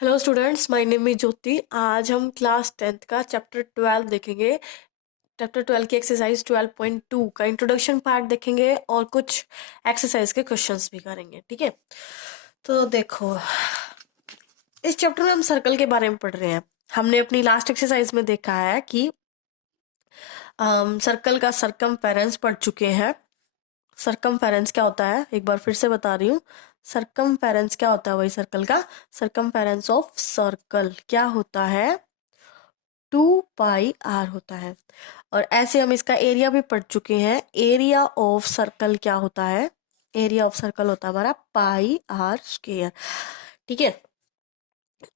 Hello students, my name is Jyoti. आज हम class 10th का चैप्टर 12 देखेंगे। चैप्टर 12 की एक्सरसाइज 12.2 का इंट्रोडक्शन पार्ट देखेंगे और कुछ एक्सरसाइज के क्वेश्चंस भी करेंगे। ठीक है, तो देखो, इस चैप्टर में हम सर्कल के बारे में पढ़ रहे हैं। हमने अपनी लास्ट एक्सरसाइज में देखा है कि सर्कल का सरकमफेरेंस पढ़ चुके हैं। सरकमफेरेंस क्या होता है, एक बार फिर से बता रही हूँ। सरकमफेरेंस क्या होता है, वही सर्कल का सरकमफेरेंस ऑफ सर्कल क्या होता है, 2πr होता है। और ऐसे हम इसका एरिया भी पढ़ चुके हैं। एरिया ऑफ सर्कल क्या होता है, एरिया ऑफ सर्कल होता है हमारा πr²। ठीक है,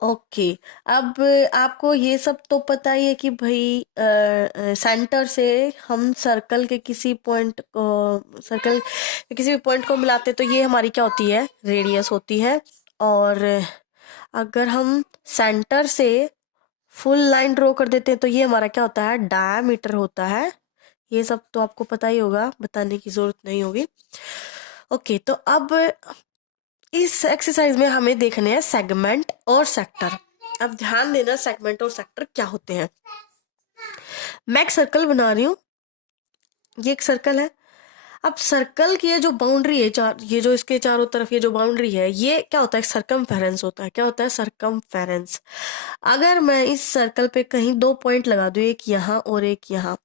ओके। अब आपको ये सब तो पता ही है कि भाई सेंटर से हम सर्कल के किसी पॉइंट को सर्कल के किसी भी पॉइंट को मिलाते तो ये हमारी क्या होती है, रेडियस होती है। और अगर हम सेंटर से फुल लाइन ड्रॉ कर देते हैं तो ये हमारा क्या होता है, डायमीटर होता है। ये सब तो आपको पता ही होगा, बताने की जरूरत नहीं होगी। ओके, तो अब इस एक्सरसाइज में हमें देखने हैं सेगमेंट और सेक्टर। अब ध्यान देना, सेगमेंट और सेक्टर क्या होते हैं। मैं एक सर्कल बना रही हूँ, ये एक सर्कल है। अब सर्कल की ये जो बाउंड्री है, ये जो इसके चारों तरफ ये जो बाउंड्री है, ये क्या होता है, सरकमफेरेंस होता है। क्या होता है, सरकमफेरेंस। अगर मैं इस सर्कल पे कहीं 2 पॉइंट लगा दूं, एक यहाँ और एक यहाँ,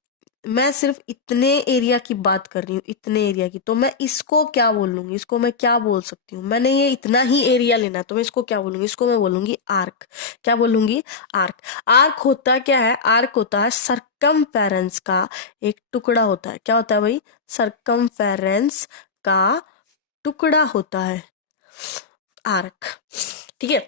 मैं सिर्फ इतने एरिया की बात कर रही हूँ, इतने एरिया की, तो मैं इसको क्या बोलूंगी, इसको मैं क्या बोल सकती हूँ, मैंने ये इतना ही एरिया लेना है तो मैं इसको क्या बोलूंगी, इसको मैं बोलूंगी आर्क। क्या बोलूंगी, आर्क। आर्क होता क्या है, आर्क होता है सरकमफेरेंस का एक टुकड़ा होता है। क्या होता है भाई, सरकमफेरेंस का टुकड़ा होता है आर्क। ठीक है,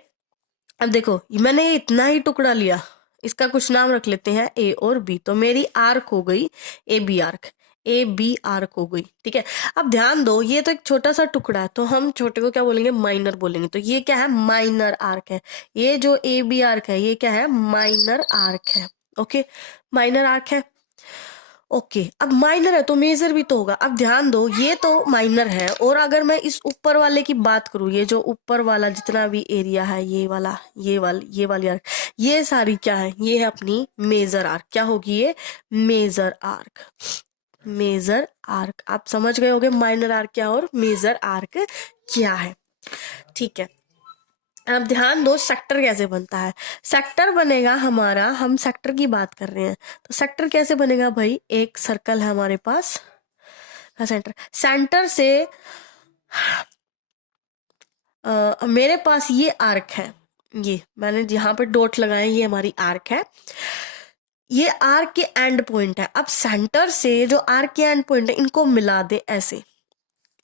अब देखो, मैंने ये इतना ही टुकड़ा लिया, इसका कुछ नाम रख लेते हैं ए और बी, तो मेरी आर्क हो गई A B arc, A B arc हो गई। ठीक है, अब ध्यान दो, ये तो एक छोटा सा टुकड़ा है तो हम छोटे को क्या बोलेंगे, माइनर बोलेंगे। तो ये क्या है, माइनर आर्क है। ये जो ए बी आर्क है ये क्या है, माइनर आर्क है। ओके, माइनर आर्क है। ओके, अब माइनर है तो मेजर भी तो होगा। अब ध्यान दो, ये तो माइनर है, और अगर मैं इस ऊपर वाले की बात करूं, ये जो ऊपर वाला जितना भी एरिया है, ये वाला, ये वाली आर्क, ये सारी क्या है, ये है अपनी मेजर आर्क। क्या होगी ये, मेजर आर्क। मेजर आर्क, आप समझ गए होगे माइनर आर्क क्या और मेजर आर्क क्या है। ठीक है, अब ध्यान दो, सेक्टर कैसे बनता है। सेक्टर बनेगा हमारा, हम सेक्टर की बात कर रहे हैं तो सेक्टर कैसे बनेगा भाई, एक सर्कल है हमारे पास का सेंटर, सेंटर से मेरे पास ये आर्क है, ये मैंने जहां पे डॉट लगाए ये हमारी आर्क है, ये आर्क के एंड पॉइंट है। अब सेंटर से जो आर्क के एंड पॉइंट है इनको मिला दे ऐसे,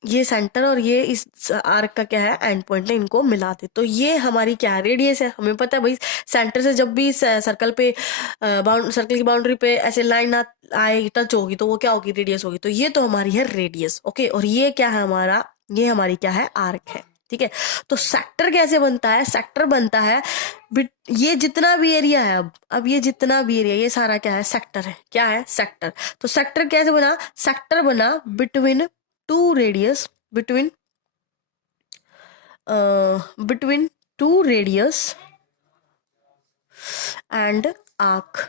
ये सेंटर और ये इस आर्क का क्या है, एंड पॉइंट है, इनको मिला दे तो ये हमारी क्या है, रेडियस है। हमें पता है भाई, सेंटर से जब भी सर्कल पे सर्कल की बाउंड्री पे ऐसे लाइन आए, टच होगी तो वो क्या होगी, रेडियस होगी। तो ये तो हमारी है रेडियस। ओके, और ये क्या है हमारा, ये हमारी क्या है, आर्क है। ठीक है, तो सेक्टर कैसे बनता है, सेक्टर बनता है ये जितना भी एरिया है, अब ये जितना भी एरिया, ये सारा क्या है, सेक्टर है। क्या है, सेक्टर। तो सेक्टर कैसे बना, सेक्टर बना between two radius, between between two radius and arc,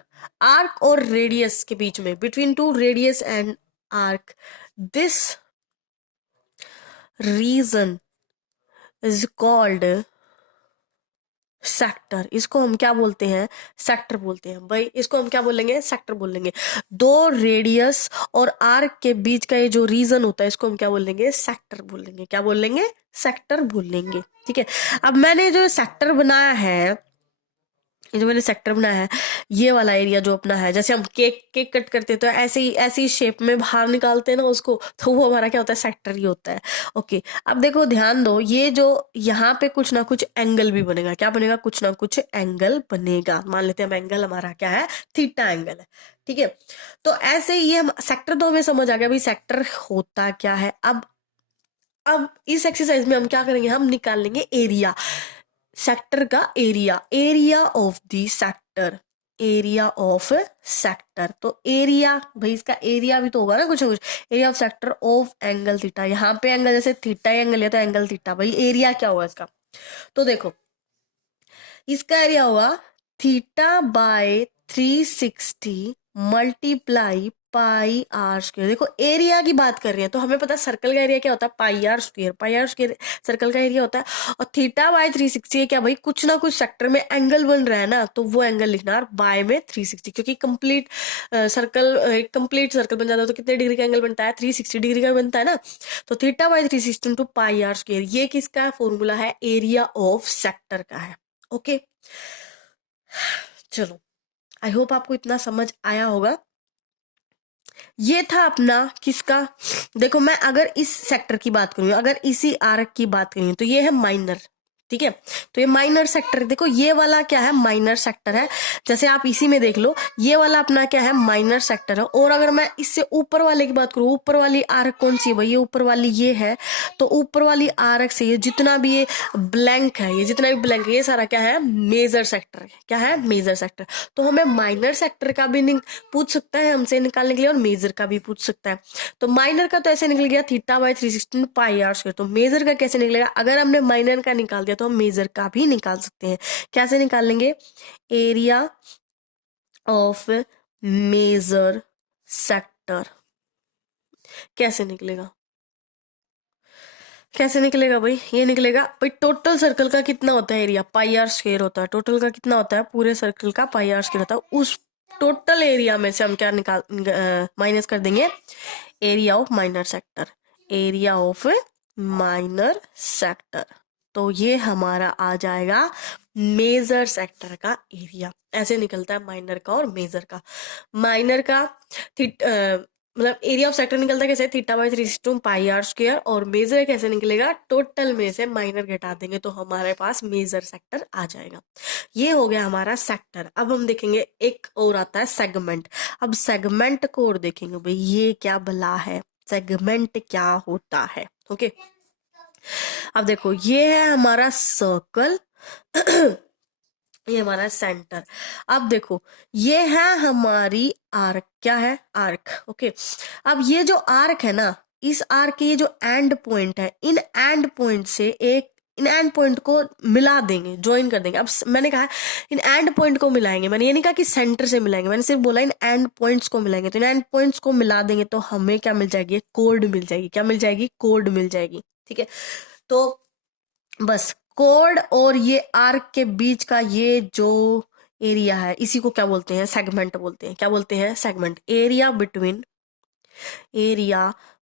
arc और radius के बीच में, between two radius and arc, this region is called sector. इसको हम क्या बोलते हैं, सेक्टर बोलते हैं भाई। इसको हम क्या बोलेंगे, सेक्टर बोलेंगे। दो रेडियस और आर्क के बीच का ये जो रीजन होता है इसको हम क्या बोलेंगे, सेक्टर बोलेंगे। क्या बोलेंगे, सेक्टर बोलेंगे। ठीक है, अब मैंने जो सेक्टर बनाया है, ये जो मैंने सेक्टर बनाया है, ये वाला एरिया जो अपना है, जैसे हम केक केक कट करते हैं तो ऐसी शेप में बाहर निकालते हैं ना उसको, तो वो हमारा क्या होता है, सेक्टर ही होता है। ओके, अब देखो ध्यान दो, ये जो यहाँ पे कुछ ना कुछ एंगल भी बनेगा। क्या बनेगा, कुछ ना कुछ एंगल बनेगा। मान लेते हैं हम एंगल हमारा क्या है, थीटा एंगल है। ठीक है, तो ऐसे ही हम सेक्टर तो हमें समझ आ गया भाई सेक्टर होता क्या है। अब इस एक्सरसाइज में हम क्या करेंगे, हम निकाल लेंगे एरिया, सेक्टर का area, area of the sector, area of sector. तो एरिया भाई, इसका एरिया भी तो होगा ना कुछ ना कुछ, area of sector of angle theta. यहाँ पे एंगल जैसे थीटा एंगल है तो एंगल थीटा, भाई एरिया क्या होगा इसका। तो देखो, इसका एरिया हुआ theta by 360 multiply pi r square. देखो एरिया की बात कर रही है तो हमें पता है सर्कल का एरिया क्या होता है, pi r square. Pi r square circle का एरिया होता है। और थीटा बाय 360 है क्या भाई, कुछ ना कुछ सेक्टर में एंगल बन रहा है ना, तो वो एंगल लिखना और बाय में 360, क्योंकि कंप्लीट सर्कल बन जाता है तो कितने डिग्री का एंगल बनता है, 360 डिग्री का बनता है ना। तो theta by 360 into pi r square, ये किसका फॉर्मूला है, एरिया ऑफ सेक्टर का है। ओके चलो, आई होप आपको इतना समझ आया होगा। ये था अपना किसका, देखो मैं अगर इस सेक्टर की बात करूं, अगर इसी आर्क की बात करूं तो ये है माइनर, ठीक है। तो ये माइनर सेक्टर, देखो ये वाला क्या है, माइनर सेक्टर है। जैसे आप इसी में देख लो, ये वाला अपना क्या है, माइनर सेक्टर है। और अगर मैं इससे ऊपर वाले की बात करूं, ऊपर वाली आर्क कौन सी है भाई, ये ऊपर वाली ये है। तो ऊपर वाली आर्क से ये जितना भी ये ब्लैंक है, ये जितना भी ब्लैंक है, ये सारा क्या है, मेजर सेक्टर है। क्या है, मेजर सेक्टर। तो हमें माइनर सेक्टर का भी पूछ सकता है हमसे निकालने के लिए, और मेजर का भी पूछ सकता है। तो माइनर का तो ऐसे निकल गया theta by 360 pi r square. तो मेजर का कैसे निकलेगा, अगर हमने माइनर का निकाल दिया तो हम मेजर का भी निकाल सकते हैं। कैसे निकाल लेंगे, एरिया ऑफ मेजर सेक्टर कैसे निकलेगा, कैसे निकलेगा भाई, ये निकलेगा भाई टोटल सर्कल का कितना होता है एरिया, पाई आर स्क्वायर होता है। टोटल का कितना होता है, पूरे सर्कल का पाई आर स्क्वायर होता है। उस टोटल एरिया में से हम क्या निकाल माइनस कर देंगे, area of minor sector, area of minor sector. तो ये हमारा आ जाएगा मेजर सेक्टर का एरिया। ऐसे निकलता है माइनर का और मेजर का। माइनर का मतलब एरिया ऑफ सेक्टर निकलता है कैसे, theta by 360 pi r square. और मेजर कैसे निकलेगा, टोटल में से माइनर घटा देंगे तो हमारे पास मेजर सेक्टर आ जाएगा। ये हो गया हमारा सेक्टर। अब हम देखेंगे एक और आता है सेगमेंट। अब सेगमेंट को और देखेंगे भाई ये क्या भला है, सेगमेंट क्या होता है। ओके अब देखो ये है हमारा सर्कल ये हमारा सेंटर। अब देखो ये है हमारी आर्क, क्या है, आर्क। ओके अब ये जो आर्क है ना, इस आर्क के ये जो एंड पॉइंट है, इन एंड पॉइंट से इन एंड पॉइंट को मिला देंगे, ज्वाइन कर देंगे। अब मैंने कहा इन एंड पॉइंट को मिलाएंगे, मैंने ये नहीं कहा कि सेंटर से मिलाएंगे, मैंने सिर्फ बोला इन एंड पॉइंट्स को मिलाएंगे। तो इन एंड पॉइंट्स को मिला देंगे तो हमें क्या मिल जाएगी, कोड मिल जाएगी। क्या मिल जाएगी, कोड मिल जाएगी। ठीक है तो बस कोड और ये आर्क के बीच का ये जो एरिया है, इसी को क्या बोलते हैं, सेगमेंट बोलते हैं। क्या बोलते हैं, segment. Area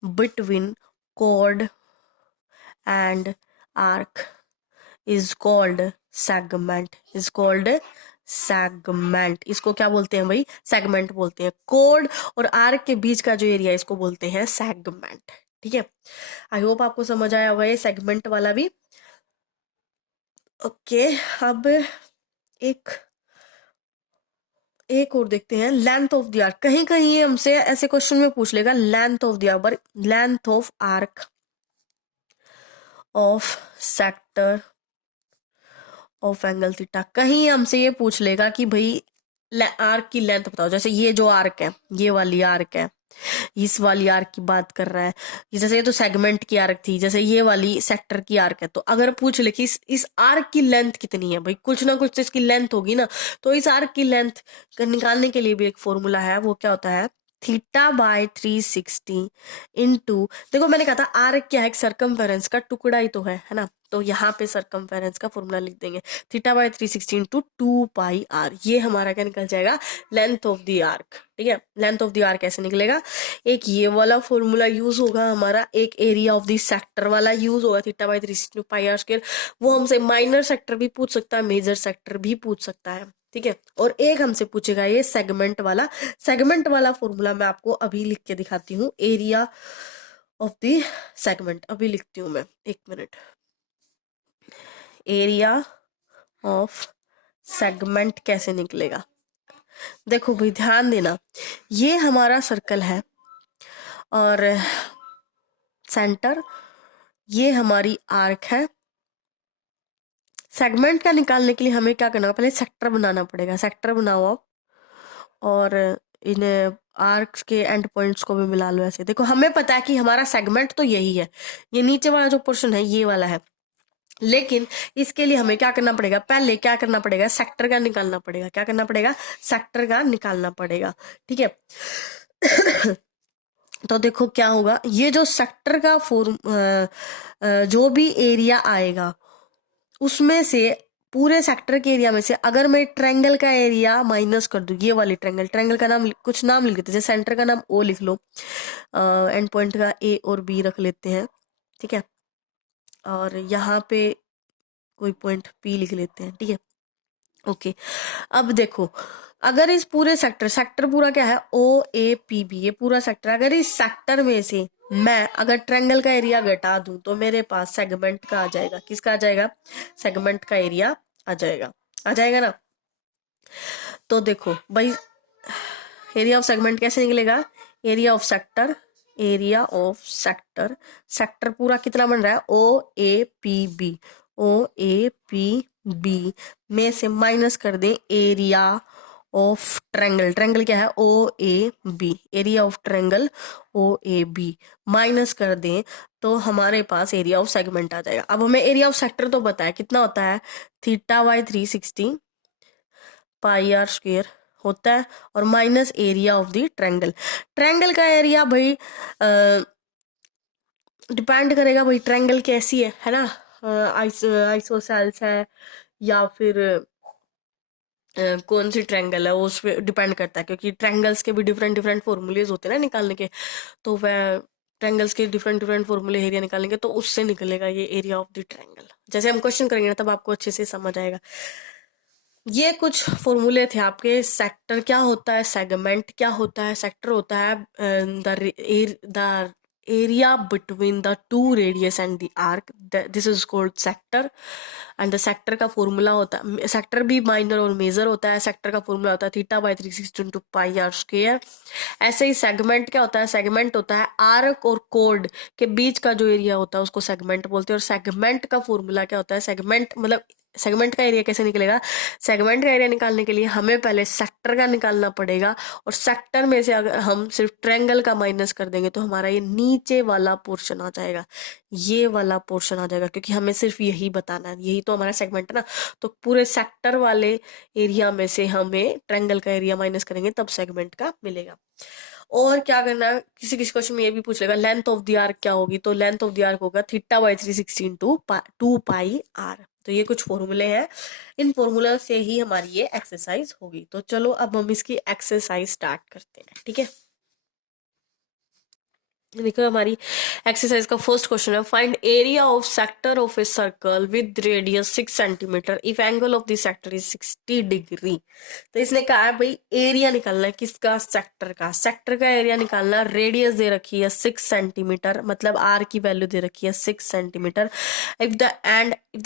between code and arc is called segment, is called segment. इसको क्या बोलते हैं भाई, सेगमेंट बोलते हैं। कोड और आर्क के बीच का जो एरिया, इसको बोलते हैं सेगमेंट। ठीक है, आई होप आपको समझ आया होगा ये सेगमेंट वाला भी। ओके अब एक और देखते हैं, लेंथ ऑफ द आर्क। कहीं कहीं ये हमसे ऐसे क्वेश्चन में पूछ लेगा, length of the arc, length of arc of sector of angle theta. कहीं हमसे ये पूछ लेगा कि भाई आर्क की लेंथ बताओ। जैसे ये जो आर्क है, ये वाली आर्क है, इस वाली आर्क की बात कर रहा है। जैसे ये तो सेगमेंट की आर्क थी, जैसे ये वाली सेक्टर की आर्क है। तो अगर पूछ ले कि इस आर्क की लेंथ कितनी है, भाई कुछ ना कुछ तो इसकी लेंथ होगी ना। तो इस आर्क की लेंथ निकालने के लिए भी एक फॉर्मूला है, वो क्या होता है, थीटा बाय 360 इंटू, देखो मैंने कहा था आर्क क्या है, एक सर्कमफेरेंस का टुकड़ा ही तो है ना। तो यहाँ पे सर्कमफेरेंस का फॉर्मूला लिख देंगे, theta by 360 into 2 pi r. ये हमारा क्या निकल जाएगा, लेंथ ऑफ द आर्क। ठीक है, लेंथ ऑफ द आर्क कैसे निकलेगा, एक ये वाला फॉर्मूला यूज होगा हमारा, एक एरिया ऑफ द सेक्टर वाला यूज होगा, theta by 360 pi r square. वो हमसे माइनर सेक्टर भी पूछ सकता है, मेजर सेक्टर भी पूछ सकता है। ठीक है, और एक हमसे पूछेगा ये सेगमेंट वाला। सेगमेंट वाला फॉर्मूला मैं आपको अभी लिख के दिखाती हूँ, एरिया ऑफ द सेगमेंट। अभी लिखती हूँ मैं, एक मिनट। एरिया ऑफ सेगमेंट कैसे निकलेगा, देखो भाई ध्यान देना, ये हमारा सर्कल है और सेंटर, ये हमारी आर्क है। सेगमेंट का निकालने के लिए हमें क्या करना, पहले सेक्टर बनाना पड़ेगा। सेक्टर बनाओ आप, और इन आर्क्स के एंड पॉइंट्स को भी मिला लो। ऐसे देखो हमें पता है कि हमारा सेगमेंट तो यही है, ये नीचे वाला जो पोर्शन है ये वाला है। लेकिन इसके लिए हमें क्या करना पड़ेगा, पहले क्या करना पड़ेगा, सेक्टर का निकालना पड़ेगा। क्या करना पड़ेगा, सेक्टर का निकालना पड़ेगा। ठीक है। तो देखो क्या होगा, ये जो सेक्टर का जो भी एरिया आएगा उसमें से, पूरे सेक्टर के एरिया में से अगर मैं ट्रायंगल का एरिया माइनस कर दूं, ये वाली ट्रायंगल का नाम, कुछ नाम लिख देते हैं, जैसे सेंटर का नाम ओ लिख लो, एंड पॉइंट का ए और बी रख लेते हैं। ठीक है, और यहाँ पे कोई पॉइंट पी लिख लेते हैं। ठीक है, ओके। अब देखो, अगर इस पूरे सेक्टर पूरा क्या है, ओ ए पी बी, ये पूरा सेक्टर, अगर इस सेक्टर में से मैं अगर ट्रायंगल का एरिया घटा दूं तो मेरे पास सेगमेंट का आ जाएगा। किसका आ जाएगा, सेगमेंट का एरिया आ जाएगा। आ जाएगा ना। तो देखो भाई, एरिया ऑफ सेगमेंट कैसे निकलेगा, area of sector, area of sector, sector पूरा कितना बन रहा है, O A P B, O A P B में से माइनस कर दें एरिया ऑफ ट्रायंगल, ट्रायंगल क्या है, O A B, area of triangle O A B minus कर दें तो हमारे पास एरिया ऑफ सेगमेंट आ जाएगा। अब हमें एरिया ऑफ सेक्टर तो पता है कितना होता है, theta by 360 pi r square होता है, और minus area of the triangle. Triangle का एरिया भाई डिपेंड करेगा भाई ट्रायंगल कैसी है ना, आइसोसेल्स है या फिर कौन सी ट्रायंगल है, उस पर डिपेंड करता है, क्योंकि ट्रायंगल्स के भी डिफरेंट डिफरेंट फॉर्मूलेज होते हैं ना निकालने के। तो वह ट्रायंगल्स के डिफरेंट डिफरेंट फॉर्मूले एरिया निकालेंगे तो उससे निकलेगा ये एरिया ऑफ द ट्रायंगल। जैसे हम क्वेश्चन करेंगे ना तब आपको अच्छे से समझ आएगा। ये कुछ फॉर्मूले थे आपके। सेक्टर क्या होता है, सेगमेंट क्या होता है, सेक्टर होता है the area between the two radius and the arc, this is called sector. And the sector का फॉर्मूला होता है, सेक्टर भी माइनर और मेजर होता है, सेक्टर का फॉर्मूला होता है theta by 360 into pi r square. ऐसे ही सेगमेंट क्या होता है, सेगमेंट होता है आर्क और कोड के बीच का जो एरिया होता है उसको सेगमेंट बोलते हैं। और सेगमेंट का फॉर्मूला क्या होता है, सेगमेंट मतलब सेगमेंट का एरिया कैसे निकलेगा, सेगमेंट का एरिया निकालने के लिए हमें पहले सेक्टर का निकालना पड़ेगा, और सेक्टर में से अगर हम सिर्फ ट्रायंगल का माइनस कर देंगे तो हमारा ये नीचे वाला पोर्शन आ जाएगा, ये वाला पोर्शन आ जाएगा, क्योंकि हमें सिर्फ यही बताना है, यही तो हमारा सेगमेंट है ना। तो पूरे सेक्टर वाले एरिया में से हमें ट्रायंगल का एरिया माइनस करेंगे तब सेगमेंट का मिलेगा। और क्या करना है, किसी किसी क्वेश्चन में ये भी पूछ लेगा लेंथ ऑफ द आर्क क्या होगी, तो लेंथ ऑफ द आर्क होगा theta by 360 into 2 pi r. तो ये कुछ फॉर्मूले हैं, इन फॉर्मूला से ही हमारी ये एक्सरसाइज होगी। तो चलो अब हम इसकी एक्सरसाइज स्टार्ट करते हैं। ठीक है, देखो हमारी एक्सरसाइज का फर्स्ट क्वेश्चन है, find area of sector of a circle with radius 6 centimetre if angle of the sector is 60 degree. तो इसने कहा है भाई एरिया निकालना है किसका, सेक्टर का। सेक्टर का एरिया निकालना, रेडियस दे रखी है 6 सेंटीमीटर, मतलब आर की वैल्यू दे रखी है 6 centimetre. If the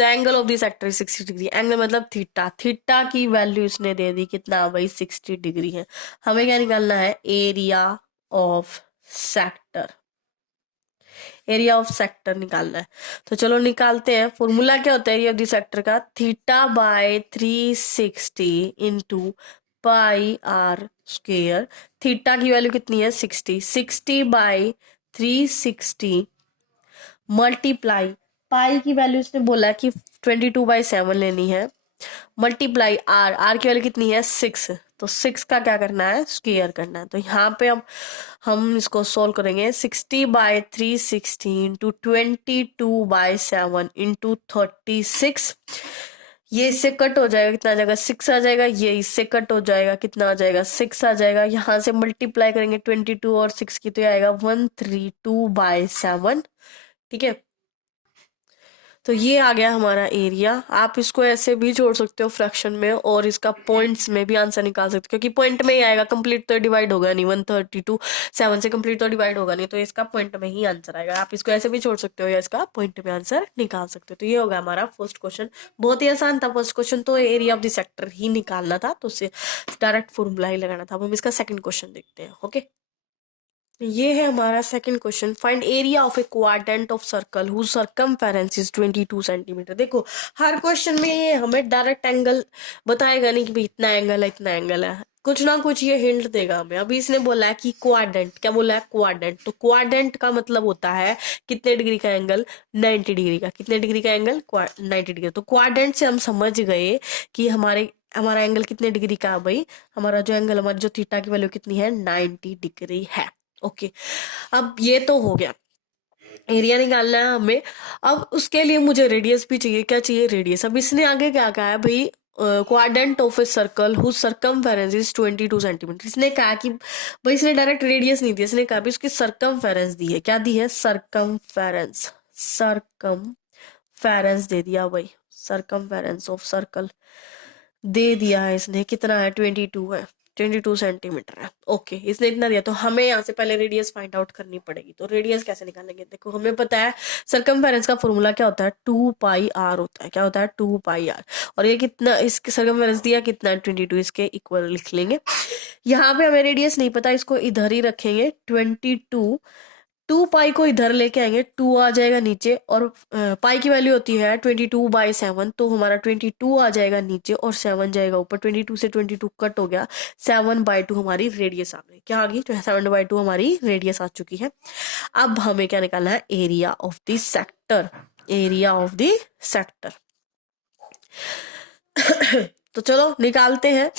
angle of the sector is 60 degree, angle मतलब थीटा, थीटा की वैल्यू इसने दे दी कितना भाई 60 डिग्री है। हमें क्या निकालना है, area of sector, area of sector निकालना है। तो चलो निकालते हैं। फॉर्मूला क्या होता है एरिया ऑफ द सेक्टर का, theta by 360 into pi r square. थीटा की वैल्यू कितनी है 60, 60 बाय 360 मल्टीप्लाई, पाई की वैल्यू इसने बोला कि 22/7 लेनी है, मल्टीप्लाई आर, आर की वैल्यू कितनी है 6, तो 6 का क्या करना है, स्क्वायर करना है। तो यहाँ पे हम इसको सोल्व करेंगे, 60 बाय 360 इंटू 22/7 इंटू 36, ये इससे कट हो जाएगा, कितना आ जाएगा 6 आ जाएगा, ये इससे कट हो जाएगा, कितना आ जाएगा 6 आ जाएगा। यहाँ से मल्टीप्लाई करेंगे 22 और 6 की, तो ये आएगा 132/7। ठीक है, तो ये आ गया हमारा एरिया। आप इसको ऐसे भी जोड़ सकते हो फ्रैक्शन में, और इसका पॉइंट्स में भी आंसर निकाल सकते हो, क्योंकि पॉइंट में ही आएगा, कंप्लीट तो डिवाइड होगा नहीं, 132/7 से कंप्लीट तो डिवाइड होगा नहीं, तो इसका पॉइंट में ही आंसर आएगा। आप इसको ऐसे भी जोड़ सकते हो या इसका पॉइंट में आंसर निकाल सकते हो। तो ये होगा हमारा फर्स्ट क्वेश्चन, बहुत ही आसान था फर्स्ट क्वेश्चन, तो एरिया ऑफ द सेक्टर ही निकालना था, तो उससे डायरेक्ट फॉर्मूला ही लगाना था। अब हम इसका सेकंड क्वेश्चन देखते हैं। ओके, ये है हमारा second question, find area of a quadrant of circle whose circumference is 22 centimetre. देखो हर क्वेश्चन में ये हमें डायरेक्ट एंगल बताएगा नहीं कि भाई इतना एंगल है इतना एंगल है, कुछ ना कुछ ये हिंट देगा हमें। अभी इसने बोला है कि क्वाड्रेंट, क्या बोला है? क्वाड्रेंट। तो क्वाड्रेंट का मतलब होता है कितने डिग्री का एंगल? 90 डिग्री का। कितने डिग्री का एंगल? 90 डिग्री। तो क्वाड्रेंट से हम समझ गए कि हमारा एंगल कितने डिग्री का है भाई? हमारा जो एंगल, हमारी जो थीटा की वैल्यू कितनी है? 90 डिग्री है। ओके, अब ये तो हो गया, एरिया निकालना है हमें। अब उसके लिए मुझे रेडियस भी चाहिए। क्या चाहिए? रेडियस। अब इसने आगे क्या कहा है भाई? Quadrant of a circle whose circumference is 22 centimetre. इसने कहा कि भाई, इसने डायरेक्ट रेडियस नहीं दी, इसने कहा भी उसकी सरकमफेरेंस दी है। क्या दी है? सरकमफेरेंस। सरकमफेरेंस दे दिया भाई, सरकमफेरेंस ऑफ सर्कल दे दिया है इसने। कितना है? 22 है, 22 सेंटीमीटर है। ओके, इसने इतना दिया, तो हमें यहाँ से पहले रेडियस फाइंड आउट करनी पड़ेगी। तो रेडियस कैसे निकालेंगे? देखो, हमें पता है सरकमफेरेंस का फॉर्मूला क्या होता है? 2πr होता है। क्या होता है? 2πr। और ये कितना, इसके सरकमफेरेंस दिया कितना? 22, इसके इक्वल लिख लेंगे। यहाँ पे हमें रेडियस नहीं पता, इसको इधर ही रखेंगे 22। 2 पाई को इधर लेके आएंगे, 2 आ जाएगा नीचे, और पाई की वैल्यू होती है 22/7, तो हमारा 22 आ जाएगा नीचे और 7 जाएगा ऊपर। 22 से 22 कट हो गया, 7/2 हमारी रेडियस आ गई। क्या आ गई? 7/2 हमारी रेडियस आ चुकी है। अब हमें क्या निकालना है? Area of the sector. Area of the sector. तो चलो निकालते हैं।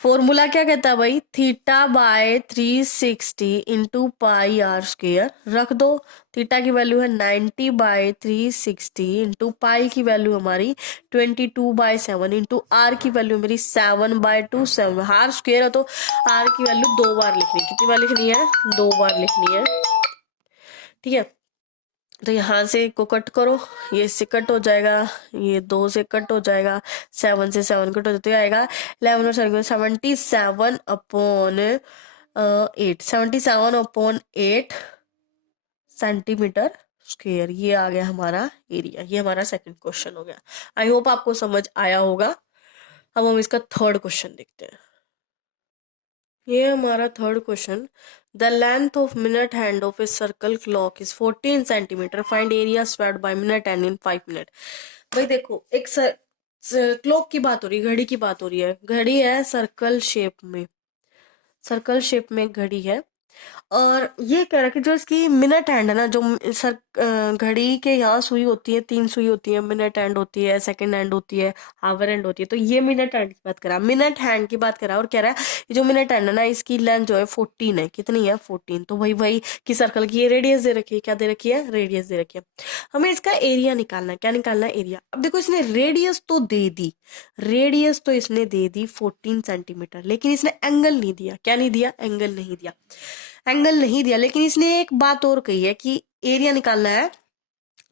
फॉर्मूला क्या कहता है भाई? θ/360 इंटू πr² रख दो। थीटा की वैल्यू है 90/360 इंटू पाई की वैल्यू हमारी 22/7 इंटू आर की वैल्यू मेरी 7/2। 7 हार स्क्वायर है तो आर की वैल्यू 2 बार लिखनी है। कितनी बार लिखनी है? 2 बार लिखनी है। ठीक है, तो यहाँ से को कट करो, ये से कट हो जाएगा, ये 2 से कट हो जाएगा, 7 से 7 कट हो जाता है, आएगा 11 और 77/8। 77/8 सेंटीमीटर स्क्वायर। ये आ गया हमारा एरिया। ये हमारा सेकंड क्वेश्चन हो गया। आई होप आपको समझ आया होगा। अब हम इसका थर्ड क्वेश्चन देखते हैं। ये हमारा third question. The length of minute hand of a circle clock is 14 centimetre. Find area squared by minute hand in 5 minute. भाई देखो, एक क्लॉक की बात हो रही है, घड़ी की बात हो रही है। घड़ी है सर्कल शेप में, सर्कल शेप में घड़ी है। और ये कह रहा है कि जो इसकी मिनट हैंड है ना, जो सर घड़ी के यहाँ सुई होती है, 3 सुई होती है। मिनट हैंड होती है, सेकंड हैंड होती है, हावर हैंड होती है। तो ये मिनट हैंड की बात करा, मिनट हैंड की बात करा, और कह रहा है ये जो मिनट हैंड है ना, इसकी लेंथ जो है 14 है। कितनी है? 14। तो वही की सर्कल की ये रेडियस दे रखी है। क्या दे रखी है? रेडियस दे रखी है। हमें इसका एरिया निकालना है। क्या निकालना है? एरिया। अब देखो, इसने रेडियस तो दे दी, रेडियस तो इसने दे दी 14 सेंटीमीटर, लेकिन इसने एंगल नहीं दिया। क्या नहीं दिया? एंगल नहीं दिया। एंगल नहीं दिया, लेकिन इसने एक बात और कही है कि एरिया निकालना है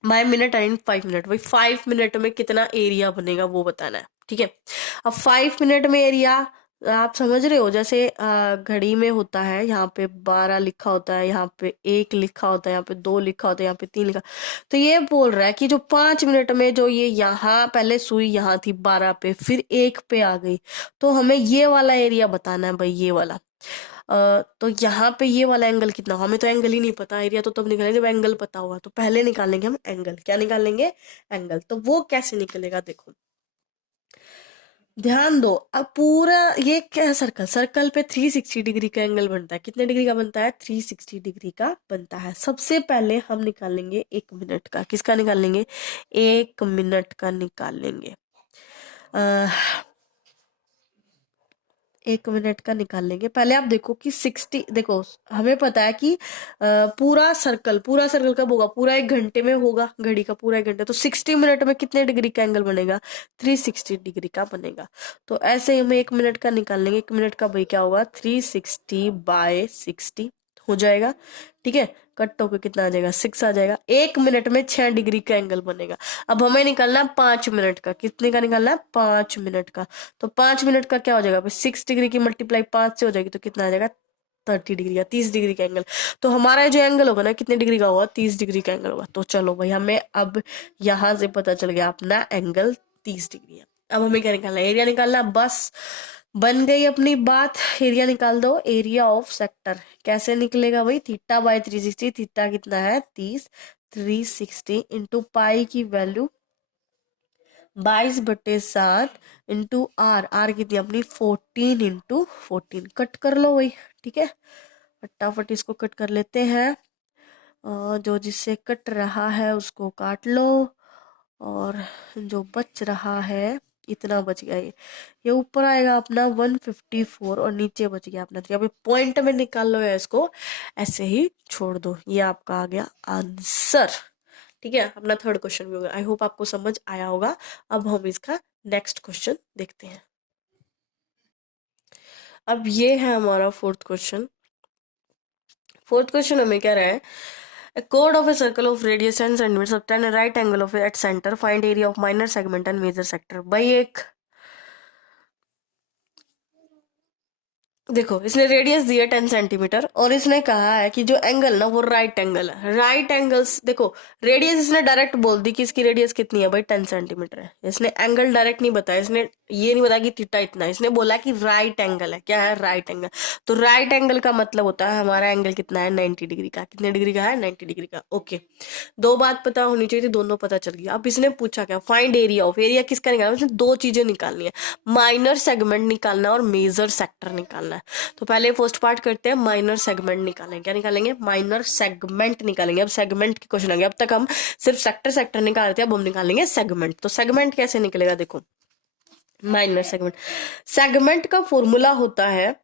बाय मिनट एंड 5 मिनट। भाई 5 मिनट में कितना एरिया बनेगा वो बताना है। ठीक है, अब 5 मिनट में एरिया आप समझ रहे हो, जैसे घड़ी में होता है, यहाँ पे 12 लिखा होता है, यहाँ पे 1 लिखा होता है, यहाँ पे 2 लिखा होता है, यहाँ पे 3 लिखा। तो ये बोल रहा है कि जो 5 मिनट में जो ये यहाँ पहले सुई यहाँ थी 12 पे, फिर 1 पे आ गई, तो हमें ये वाला एरिया बताना है भाई, ये वाला। तो यहाँ पे ये वाला एंगल कितना? हमें तो एंगल ही नहीं पता। एरिया तो तब निकालेंगे जब एंगल पता होगा। तो पहले निकालेंगे हम एंगल। क्या निकालेंगे? एंगल। तो वो कैसे निकलेगा? देखो ध्यान दो। अब पूरा ये क्या है? सर्कल, सर्कल पे 360 डिग्री का एंगल बनता है। कितने डिग्री का बनता है? 360 डिग्री का बनता है। सबसे पहले हम निकालेंगे 1 मिनट का। किसका निकालेंगे? 1 मिनट का निकालेंगे। 1 मिनट का निकाल लेंगे। पहले आप देखो कि 60, देखो हमें पता है कि पूरा सर्कल कब होगा? पूरा 1 घंटे में होगा, घड़ी का पूरा 1 घंटे। तो 60 मिनट में कितने डिग्री का एंगल बनेगा? 360 डिग्री का बनेगा। तो ऐसे ही हम 1 मिनट का निकाल लेंगे। 1 मिनट का भाई क्या होगा? 360/60 हो जाएगा। ठीक है, कट होकर कितना आ जाएगा? 6 आ जाएगा। 1 मिनट में 6 डिग्री का एंगल बनेगा। अब हमें निकालना है 5 मिनट का। कितने का निकालना है? 5 मिनट का। तो 5 मिनट का क्या हो जाएगा? 6 डिग्री की मल्टीप्लाई 5 से हो जाएगी, तो कितना आ जाएगा? 30 डिग्री का, 30 डिग्री का एंगल। तो हमारा जो एंगल होगा ना, कितने डिग्री का होगा? 30 डिग्री का एंगल होगा। तो चलो भाई, हमें अब यहां से पता चल गया अपना एंगल 30 डिग्री है। अब हमें क्या निकालना है? एरिया निकालना। बस बन गई अपनी बात। एरिया निकाल दो, एरिया ऑफ सेक्टर। कैसे निकलेगा भाई? θ/360। थीटा कितना है? 30। 360 इंटू पाई की वैल्यू 22/7 इंटू आर, आर कितनी अपनी 14 इंटू 14, कट कर लो वही, ठीक है। फटाफट इसको कट कर लेते हैं, जो जिससे कट रहा है उसको काट लो, और जो बच रहा है इतना बच गया, ये ऊपर आएगा अपना 154 और नीचे बच गया अपना 3। अभी पॉइंट में निकाल लो या इसको ऐसे ही छोड़ दो, ये आपका आ गया आंसर, ठीक है। अपना थर्ड क्वेश्चन भी होगा। आई होप आपको समझ आया होगा। अब हम इसका नेक्स्ट क्वेश्चन देखते हैं। अब ये है हमारा फोर्थ क्वेश्चन। फोर्थ क्वेश्चन हमें क्या रहा है, a chord of a circle of radius 10 cm subtend a right angle of at center, find area of minor segment and major sector। भाई एक देखो, इसने रेडियस दिया 10 सेंटीमीटर और इसने कहा है कि जो एंगल ना वो राइट एंगल है। राइट एंगल्स देखो, रेडियस इसने डायरेक्ट बोल दी कि इसकी रेडियस कितनी है भाई 10 सेंटीमीटर है। इसने एंगल डायरेक्ट नहीं बताया, इसने ये नहीं बताया कि थीटा इतना है, इसने बोला कि राइट एंगल है। क्या है? Right angle. तो राइट एंगल का मतलब होता है हमारा एंगल कितना है 90 डिग्री का। कितने डिग्री का है? 90 डिग्री का। ओके, दो बात पता होनी चाहिए थी, दोनों पता चल गई। अब इसने पूछा क्या, फाइंड एरिया ऑफ, एरिया किसका निकालना है? इसने दो चीजें निकालनी है, माइनर सेगमेंट निकालना है और मेजर सेक्टर निकालना है। तो पहले फर्स्ट पार्ट करते हैं, माइनर सेगमेंट निकालेंगे। क्या निकालेंगे? माइनर सेगमेंट निकालेंगे। अब सेगमेंट के क्वेश्चन आ गया। अब तक हम सिर्फ सेक्टर सेक्टर निकाल रहे थे, अब हम निकालेंगे सेगमेंट। तो सेगमेंट कैसे निकलेगा? देखो, माइनर सेगमेंट, सेगमेंट का फॉर्मूला होता है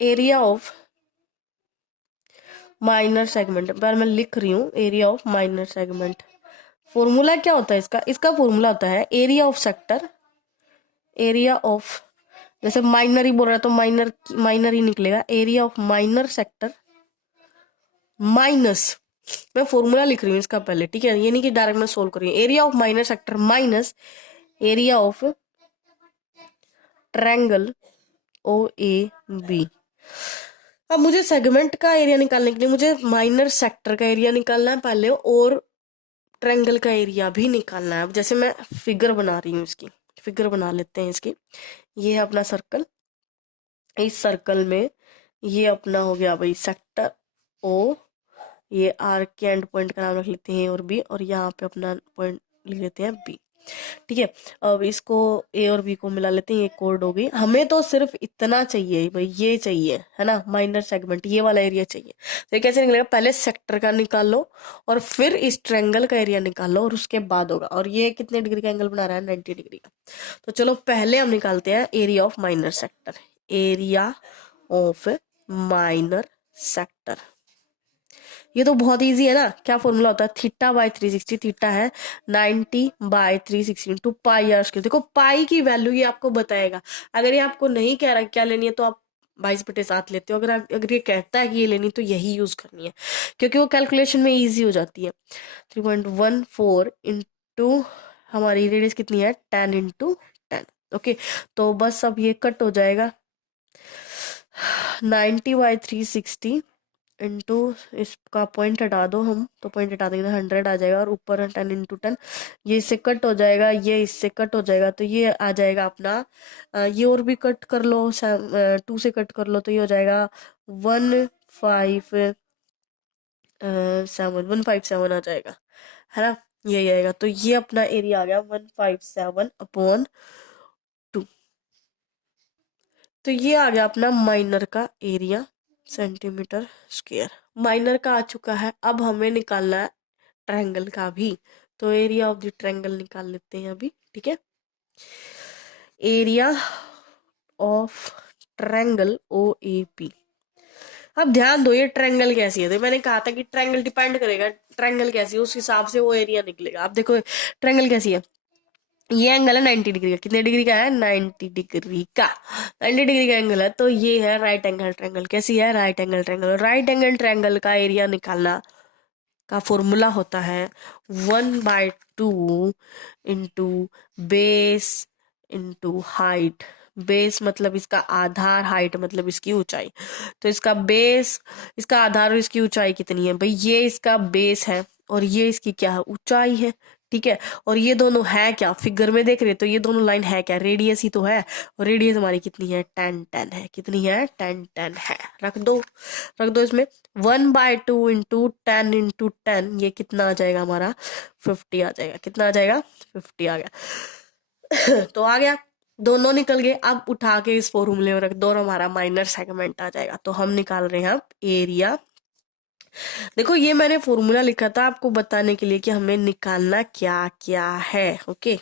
एरिया ऑफ माइनर सेगमेंट। पर मैं लिख रही हूँ area of minor segment. Formula क्या होता है इसका? इसका फॉर्मूला होता है area of sector, area of, जैसे माइनर ही बोल रहा है तो माइनर माइनर ही निकलेगा, area of minor sector minus, मैं फॉर्मूला लिख रही हूँ इसका पहले, ठीक है, ये नहीं कि डायरेक्ट मैं सोल्व कर रही हूँ। Area of minor sector minus area of triangle O A B. अब मुझे सेगमेंट का एरिया निकालने के लिए मुझे माइनर सेक्टर का एरिया निकालना है पहले, और ट्रायंगल का एरिया भी निकालना है। अब जैसे मैं फिगर बना रही हूँ, इसकी फिगर बना लेते हैं इसकी। ये है अपना सर्कल, इस सर्कल में ये अपना हो गया भाई सेक्टर ओ, ये आर के एंड पॉइंट का नाम रख लेते हैं और बी, और यहाँ पे अपना पॉइंट लिख लेते हैं बी, ठीक है। अब इसको ए और बी को मिला लेते हैं, ये कोड हो गई। हमें तो सिर्फ इतना चाहिए भाई, ये चाहिए है ना, माइनर सेगमेंट, ये वाला एरिया चाहिए। तो ये कैसे निकलेगा? पहले सेक्टर का निकाल लो और फिर इस ट्रायंगल का एरिया निकाल लो और उसके बाद होगा। और ये कितने डिग्री का एंगल बना रहा है? 90 डिग्री का। तो चलो पहले हम निकालते हैं area of minor sector. Area of minor sector, ये तो बहुत इजी है ना। क्या फॉर्मूला होता है? थीटा बाय 360, थीटा है 90/360 इंटू पाई आर स्क्वायर। देखो पाई की वैल्यू ये आपको बताएगा। अगर ये आपको नहीं कह रहा क्या लेनी है तो आप 22/7 लेते हो। अगर ये कहता है कि ये लेनी तो यही यूज करनी है, क्योंकि वो कैलकुलेशन में इजी हो जाती है। 3.14 इंटू हमारी रेडियस कितनी है? 10 इंटू 10। ओके, तो बस अब ये कट हो जाएगा 90/360 इंटू, इसका पॉइंट हटा दो हम, तो पॉइंट हटा देंगे 100 आ जाएगा, और ऊपर 10 इंटू 10, ये इससे कट हो जाएगा, ये इससे कट हो जाएगा, तो ये आ जाएगा अपना, ये और भी कट कर लो, 2 से कट कर लो तो ये हो जाएगा 157 आ जाएगा, है ना, यही आएगा। तो ये अपना एरिया आ गया 157/2। तो ये आ गया अपना माइनर का एरिया सेंटीमीटर स्क्वायर। माइनर का आ चुका है, अब हमें निकालना है ट्रायंगल का भी। तो एरिया ऑफ द ट्रायंगल निकाल लेते हैं अभी, ठीक है। Area of triangle O A P. अब ध्यान दो, ये ट्रायंगल कैसी है? तो मैंने कहा था कि ट्रायंगल डिपेंड करेगा ट्रायंगल कैसी है, उस हिसाब से वो एरिया निकलेगा। अब देखो ट्रायंगल कैसी है, ये एंगल है 90 डिग्री का। कितने डिग्री का है? 90 डिग्री का। 90 डिग्री का एंगल है, तो ये है राइट एंगल ट्रायंगल। कैसी है? Right angle triangle. Right angle triangle का एरिया निकालना का फॉर्मूला होता है 1/2 into base into height. Base मतलब इसका आधार, हाइट मतलब इसकी ऊंचाई। तो इसका बेस, इसका आधार और इसकी ऊंचाई कितनी है भाई? ये इसका बेस है और ये इसकी क्या है? ऊंचाई है, ठीक है। और ये दोनों है क्या, फिगर में देख रहे तो ये दोनों लाइन है क्या, रेडियस ही तो है। और रेडियस हमारी कितनी है, 10 10 है। कितनी है, 10 10 है। रख दो, रख दो इसमें। 1/2 × 10 × 10, ये कितना आ जाएगा हमारा, 50 आ जाएगा। कितना आ जाएगा, 50 आ गया। तो आ गया, दोनों निकल गए। अब उठा के इस फॉर्मूले में रख दो और हमारा माइनर सेगमेंट आ जाएगा। तो हम निकाल रहे हैं अब एरिया। देखो ये मैंने फॉर्मूला लिखा था आपको बताने के लिए कि हमें निकालना क्या क्या है। ओके,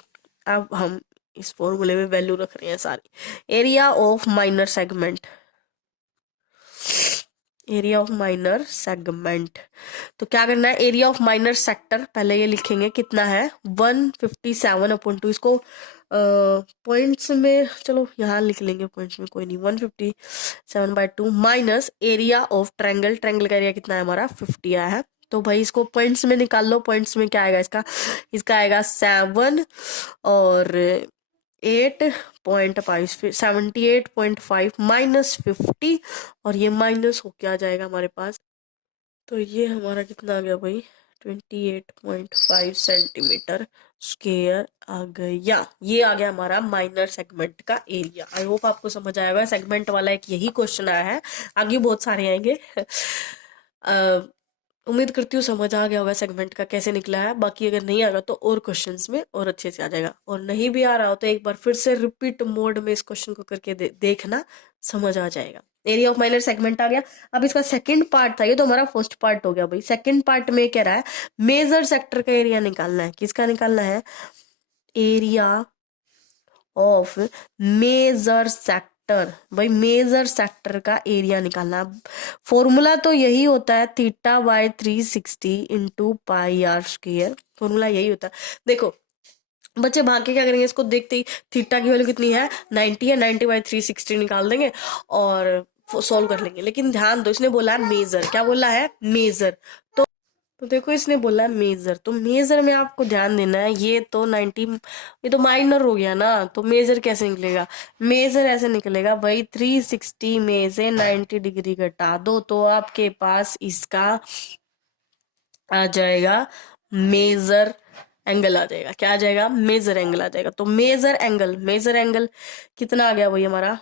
अब हम इस फॉर्मूले में वैल्यू रख रहे हैं सारी। Area of minor segment, area of minor segment. तो क्या करना है, एरिया ऑफ माइनर सेक्टर पहले ये लिखेंगे कितना है, 157/2। इसको पॉइंट्स में, चलो यहाँ लिख लेंगे पॉइंट्स में, कोई नहीं। 157/2 minus area of triangle, triangle का एरिया कितना है हमारा, 50 आया है। तो भाई इसको पॉइंट्स में निकाल लो। पॉइंट्स में क्या आएगा इसका, इसका आएगा 7 और 8.5, 78.5 माइनस 50, और ये माइनस हो क्या जाएगा हमारे पास। तो ये हमारा कितना आ गया भाई, 28.5 सेंटीमीटर स्क्वायर आ गया। ये आ गया हमारा माइनर सेगमेंट का एरिया। आई होप आपको समझ आया होगा। सेगमेंट वाला एक यही क्वेश्चन आया है, आगे बहुत सारे आएंगे। उम्मीद करती हूँ समझ आ गया होगा सेगमेंट का कैसे निकला है। बाकी अगर नहीं आएगा तो और क्वेश्चंस में और अच्छे से आ जाएगा, और नहीं भी आ रहा हो तो एक बार फिर से रिपीट मोड में इस क्वेश्चन को करके देखना, समझ आ जाएगा। एरिया ऑफ माइनर सेगमेंट आ गया। अब इसका सेकंड पार्ट था, ये तो हमारा फर्स्ट पार्ट हो गया भाई। सेकंड पार्ट में कह रहा है मेजर सेक्टर का एरिया निकालना है। किसका निकालना है, एरिया ऑफ मेजर सेक्टर। भाई मेजर सेक्टर का एरिया निकालना। फॉर्मूला तो यही होता है, θ/360 × πr²। फॉर्मूला यही होता है। देखो बच्चे भाग के क्या करेंगे, इसको देखते ही थीटा की वैल्यू कितनी है, 90 है, 90/360 निकाल देंगे और सॉल्व कर लेंगे। लेकिन ध्यान दो, इसने बोला है मेजर। क्या बोला है, मेजर। तो देखो इसने बोला है मेजर, तो मेजर में आपको ध्यान देना है। ये तो 90, ये तो माइनर हो गया ना, तो मेजर कैसे निकलेगा, मेजर ऐसे निकलेगा भाई, 360 में से 90 डिग्री घटा दो तो आपके पास इसका आ जाएगा मेजर एंगल आ जाएगा। क्या आ जाएगा, मेजर एंगल आ जाएगा। तो मेजर एंगल, मेजर एंगल कितना आ गया भाई हमारा,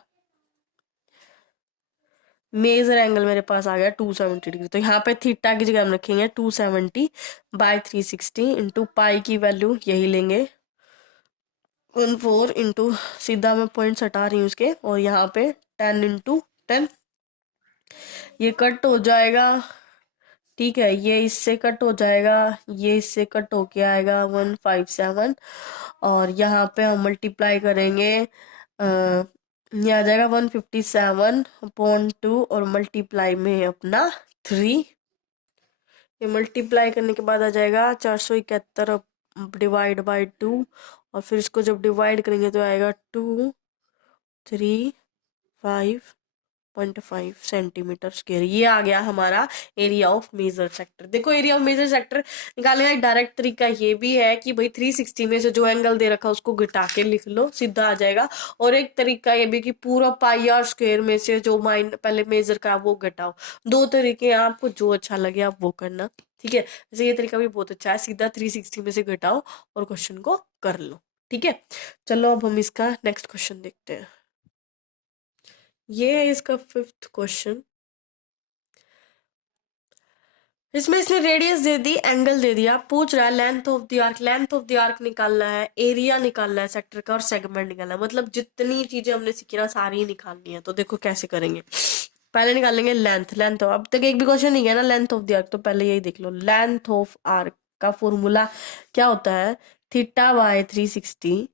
मेजर एंगल मेरे पास आ गया 270 डिग्री। तो यहाँ पे थीटा की जगह हम रखेंगे 270/360 इंटू पाई की वैल्यू यही लेंगे 14 इंटू, सीधा मैं पॉइंट्स हटा रही हूँ उसके, और यहाँ पे 10 × 10, ये कट हो जाएगा। ठीक है, ये इससे कट हो जाएगा, ये इससे कट होके आएगा 157, और यहाँ पे हम मल्टीप्लाई करेंगे, ये आ जाएगा 157/2, और मल्टीप्लाई में अपना 3। ये मल्टीप्लाई करने के बाद आ जाएगा 471 डिवाइड/2, और फिर इसको जब डिवाइड करेंगे तो आएगा 235.5 सेंटीमीटर स्क्वायर। ये आ गया हमारा एरिया ऑफ मेजर सेक्टर। देखो एरिया ऑफ मेजर सेक्टर निकालने का एक डायरेक्ट तरीका ये भी है कि भाई 360 में से जो एंगल दे रखा है उसको घटा के लिख लो, सीधा आ जाएगा। और एक तरीका ये भी कि पूरा πr² में से जो पहले मेजर का वो घटाओ। दो तरीके हैं, आपको जो अच्छा लगे आप वो करना। ठीक है, जैसे ये तरीका भी बहुत अच्छा है, सीधा 360 में से घटाओ और क्वेश्चन को कर लो। ठीक है, चलो अब हम इसका नेक्स्ट क्वेश्चन देखते हैं। ये है इसका 5th क्वेश्चन। इसमें इसने रेडियस दे दी, एंगल दे दिया, पूछ रहा है length of the arc. Length of the arc निकालना है, एरिया निकालना है सेक्टर का, और सेगमेंट निकालना है। मतलब जितनी चीजें हमने सीखी ना सारी निकालनी है। तो देखो कैसे करेंगे, पहले निकालेंगे लेंथ। लेंथ अब तक एक भी क्वेश्चन नहीं है ना लेंथ ऑफ द आर्क, तो पहले यही देख लो। लेंथ ऑफ आर्क का फॉर्मूला क्या होता है, θ/360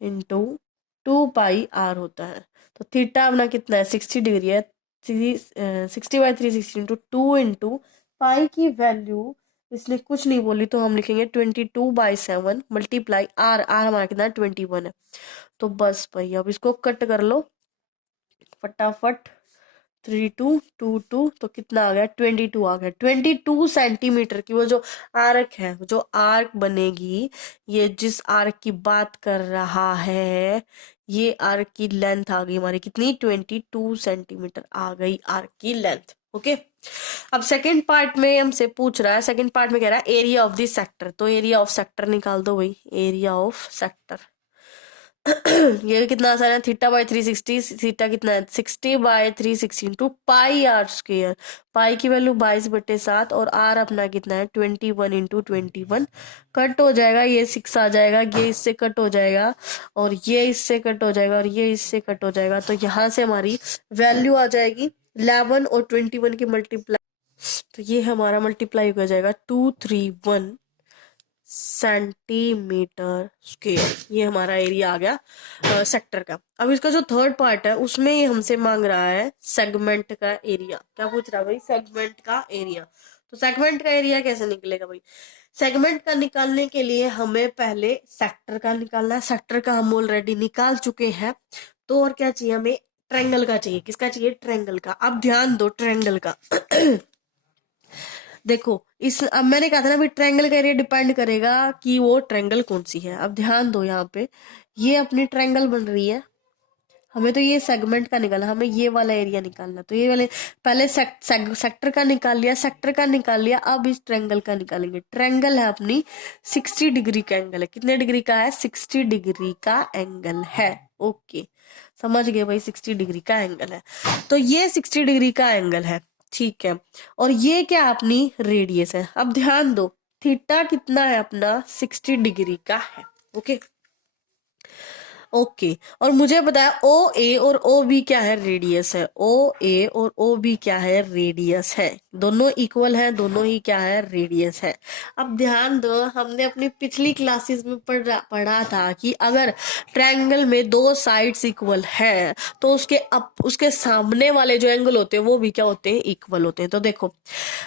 इंटू 2πr होता है। तो थीटा अपना कितना है, 60 डिग्री है। 60/360 इंटू 2 इंटू पाई की वैल्यू इसने कुछ नहीं बोली, तो हम लिखेंगे 22/7 मल्टीप्लाई आर। आर हमारा कितना है, 21 है। तो बस भाई अब इसको कट कर लो फटाफट। 3222, तो कितना आ गया, 22 आ गया। 22 सेंटीमीटर की वो जो आर्क है, जो आर्क बनेगी, ये जिस आर्क की बात कर रहा है, ये आर्क की लेंथ आ गई हमारी कितनी, 22 सेंटीमीटर आ गई आर्क की लेंथ। ओके। अब सेकंड पार्ट में हमसे पूछ रहा है, सेकंड पार्ट में कह रहा है एरिया ऑफ दिस सेक्टर, तो एरिया ऑफ सेक्टर निकाल दो भाई, एरिया ऑफ सेक्टर। ये कितना आसान है, थीटा बाई 360, थीटा कितना है 60/360 इंटू पाई आर स्क्वेयर। पाई की वैल्यू 22/7 और आर अपना कितना है 21 इंटू 21। कट हो जाएगा, ये 6 आ जाएगा, ये इससे कट हो जाएगा और ये इससे कट हो जाएगा और ये इससे कट हो जाएगा, तो यहाँ से हमारी वैल्यू आ जाएगी 11 और 21 की मल्टीप्लाई, तो ये हमारा मल्टीप्लाई हो जाएगा 231 सेंटीमीटर स्क्वेयर। ये हमारा एरिया आ गया सेक्टर का। अब इसका जो थर्ड पार्ट है उसमें ये हमसे मांग रहा है सेगमेंट का एरिया। क्या पूछ रहा है भाई, सेगमेंट का एरिया। तो सेगमेंट का एरिया कैसे निकलेगा भाई, सेगमेंट का निकालने के लिए हमें पहले सेक्टर का निकालना है, सेक्टर का हम ऑलरेडी निकाल चुके हैं। तो और क्या चाहिए हमें, ट्रायंगल का चाहिए। किसका चाहिए, ट्रायंगल का। अब ध्यान दो ट्रायंगल का। देखो इस, अब मैंने कहा था ना भाई ट्रायंगल का एरिया डिपेंड करेगा कि वो ट्रायंगल कौन सी है। अब ध्यान दो यहाँ पे, ये अपनी ट्रायंगल बन रही है, हमें तो ये सेगमेंट का निकालना, हमें ये वाला एरिया निकालना। तो ये वाले पहले सेक्टर का निकाल लिया, सेक्टर का निकाल लिया, अब इस ट्रायंगल का निकालेंगे। ट्रायंगल है अपनी 60 डिग्री का एंगल है। कितने डिग्री का है, 60 डिग्री का एंगल है। ओके, समझ गए भाई, 60 डिग्री का एंगल है। तो ये 60 डिग्री का एंगल है, ठीक है। और ये क्या अपनी रेडियस है। अब ध्यान दो, थीटा कितना है अपना 60 डिग्री का है। ओके ओके, और मुझे पता है ओ ए और ओ बी क्या है, रेडियस है। ओ ए और ओ बी क्या है, रेडियस है। दोनों इक्वल है, दोनों ही क्या है, रेडियस है। अब ध्यान दो, हमने अपनी पिछली क्लासेस में पढ़ा था कि अगर ट्रायंगल में दो साइड्स इक्वल है तो उसके सामने वाले जो एंगल होते हैं वो भी क्या होते हैं, इक्वल होते हैं। तो देखो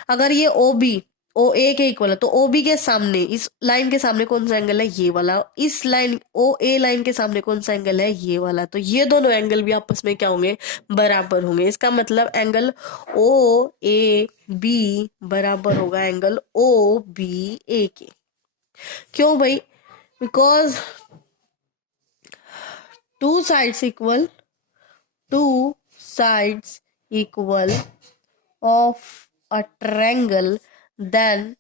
अगर ये ओ बी ओ ए के इक्वल है तो ओ बी के सामने, इस लाइन के सामने कौन सा एंगल है, ये वाला। इस लाइन ओ ए लाइन के सामने कौन सा एंगल है, ये वाला। तो ये दोनों एंगल भी आपस में क्या होंगे, बराबर होंगे। इसका मतलब एंगल ओ ए बी बराबर होगा एंगल ओ बी ए के। क्यों भाई, because two sides equal, two sides equal of a triangle, then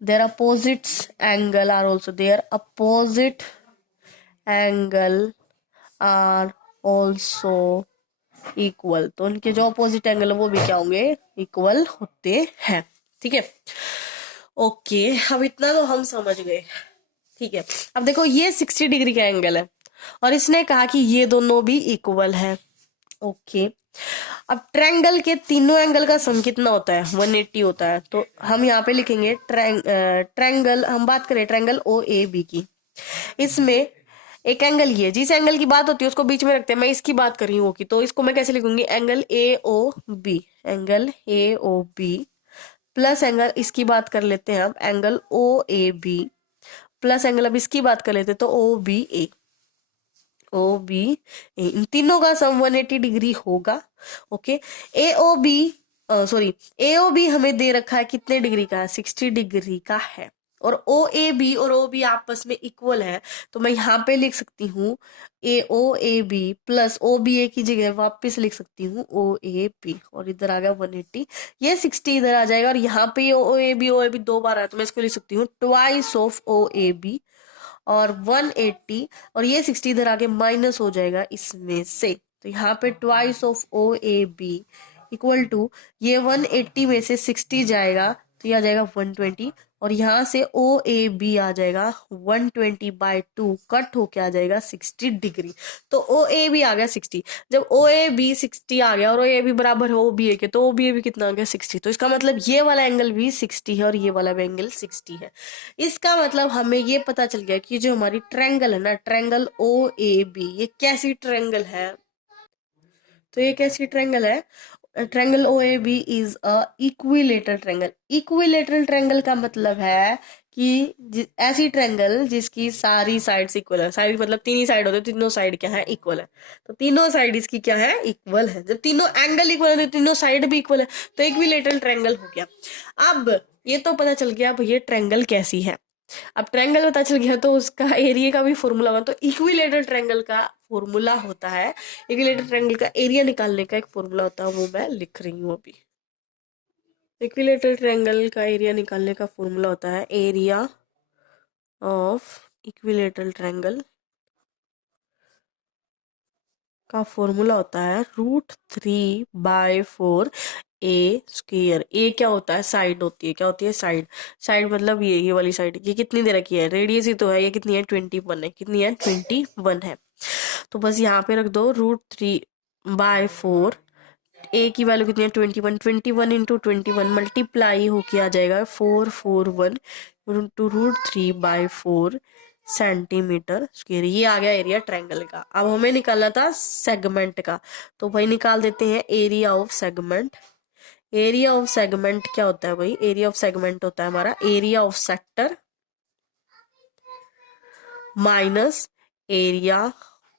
their opposites angle are also there, opposite angle are also equal। तो उनके जो अपोजिट एंगल है वो भी क्या होंगे, इक्वल होते हैं। ठीक है, ओके, अब इतना तो हम समझ गए। ठीक है, अब देखो ये 60 डिग्री का एंगल है और इसने कहा कि ये दोनों भी इक्वल है। ओके, अब ट्रायंगल के तीनों एंगल का सम कितना होता है, 180 होता है। तो हम यहाँ पे लिखेंगे ट्रायंगल, हम बात करें ट्रायंगल ओ ए बी की, इसमें एक एंगल ये, जिस एंगल की बात होती है उसको बीच में रखते हैं। मैं इसकी बात कर रही हूँ की, तो इसको मैं कैसे लिखूंगी, angle A O B, angle A O B plus angle, इसकी बात कर लेते हैं हम angle O A B plus angle, अब इसकी बात कर लेते हैं तो ओ बी ए, ओ बी ए, इन तीनों का सम 180 डिग्री होगा। ओके, ए ओ बी सॉरी, ए ओ बी हमें दे रखा है कितने डिग्री का है, 60 डिग्री का है। और ओ ए बी और ओ बी आपस में इक्वल है, तो मैं यहाँ पे लिख सकती हूँ A O A B plus O B A की जगह वापस लिख सकती हूँ ओ ए बी, और इधर आ गया 180, ये 60 इधर आ जाएगा, और यहाँ पे ओ ए बी दो बार आया तो मैं इसको लिख सकती हूँ twice of O A B और 180, और ये 60 इधर आके माइनस हो जाएगा इसमें से। तो यहाँ पे twice of O A B equal to, ये 180 में से 60 जाएगा तो ये आ जाएगा 120, और यहाँ से ओ ए बी आ जाएगा 120/2, कट होके आ जाएगा 60 डिग्री। तो ओ ए बी आ गया 60। जब ओ ए बी 60 आ गया और ओ ए बी बराबर है ओ बी ए के, तो ओ बी ए बी कितना आ गया 60। तो इसका मतलब ये वाला एंगल भी 60 है और ये वाला भी एंगल 60 है। इसका मतलब हमें ये पता चल गया कि जो हमारी ट्रायंगल है ना, ट्रायंगल ओ ए बी, ये कैसी ट्रायंगल है, तो ये कैसी ट्रायंगल है, triangle O A B is a equilateral triangle. Equilateral triangle का मतलब है कि ऐसी ट्रायंगल जिसकी सारी साइड्स इक्वल है। साइड मतलब तीन ही साइड होते हैं, तीनों साइड क्या है, इक्वल है। तो तीनों साइड इसकी क्या है, इक्वल है। जब तीनों एंगल इक्वल है तो तीनों साइड भी इक्वल है, तो इक्विलेटरल ट्रायंगल हो गया। अब ये तो पता चल गया अब ये ट्रायंगल कैसी है। अब ट्रायंगल पता चल गया तो उसका एरिया का भी फॉर्मूला बना। तो इक्विलेटरल ट्रायंगल का फॉर्मूला होता है, इक्विलेटरल ट्रायंगल का एरिया निकालने का एक फॉर्मूला होता है, वो मैं लिख रही हूँ अभी। इक्विलेटरल ट्रायंगल का एरिया निकालने का फॉर्मूला होता है एरिया ऑफ इक्विलेटरल ट्रायंगल का फॉर्मूला होता है √3/4 ए स्क्वायर। ए क्या होता है? साइड होती है। क्या होती है? साइड। साइड मतलब ये वाली साइड। ये कितनी दे रखी है? रेडियस ही तो है। ये कितनी है? 21 है। कितनी है? 21 है। तो बस यहाँ पे रख दो √3/4। ए की वैल्यू कितनी है? 21। 21 इंटू 21 मल्टीप्लाई होके आ जाएगा 441 टू √3/4 सेंटीमीटर स्क्वायर। ये आ गया एरिया ट्रायंगल का। अब हमें निकालना था सेगमेंट का, तो भाई निकाल देते हैं area of segment. Area of segment क्या होता है भाई? एरिया ऑफ सेगमेंट होता है हमारा area of sector minus area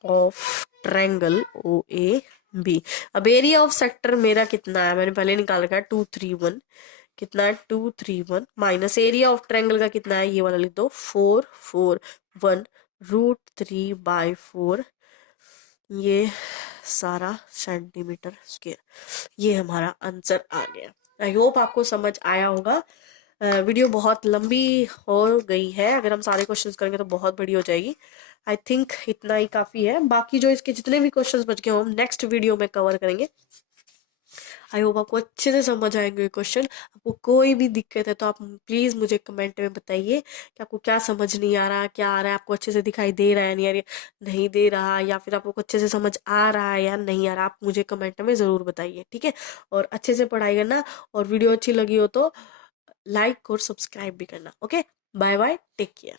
of triangle O A B. अब एरिया ऑफ सेक्टर मेरा कितना है? मैंने पहले निकाल रखा है 231। कितना है? 231 माइनस एरिया ऑफ ट्रायंगल का कितना है? ये वाला लिख दो 441 √3/4 ये सारा सेंटीमीटर स्क्वायर। ये हमारा आंसर आ गया। आई होप आपको समझ आया होगा। वीडियो बहुत लंबी हो गई है, अगर हम सारे क्वेश्चंस करेंगे तो बहुत बड़ी हो जाएगी। आई थिंक इतना ही काफी है। बाकी जो इसके जितने भी क्वेश्चंस बच गए हम नेक्स्ट वीडियो में कवर करेंगे। आई होप आपको अच्छे से समझ आएंगे क्वेश्चन। आपको कोई भी दिक्कत है तो आप प्लीज मुझे कमेंट में बताइए कि आपको क्या समझ नहीं आ रहा, क्या आ रहा है, आपको अच्छे से दिखाई दे रहा है नहीं दे रहा, या फिर आपको अच्छे से समझ आ रहा है या नहीं आ रहा, आप मुझे कमेंट में जरूर बताइए, ठीक है। और अच्छे से पढ़ाई करना, और वीडियो अच्छी लगी हो तो लाइक और सब्सक्राइब भी करना। Okay, bye bye, take care.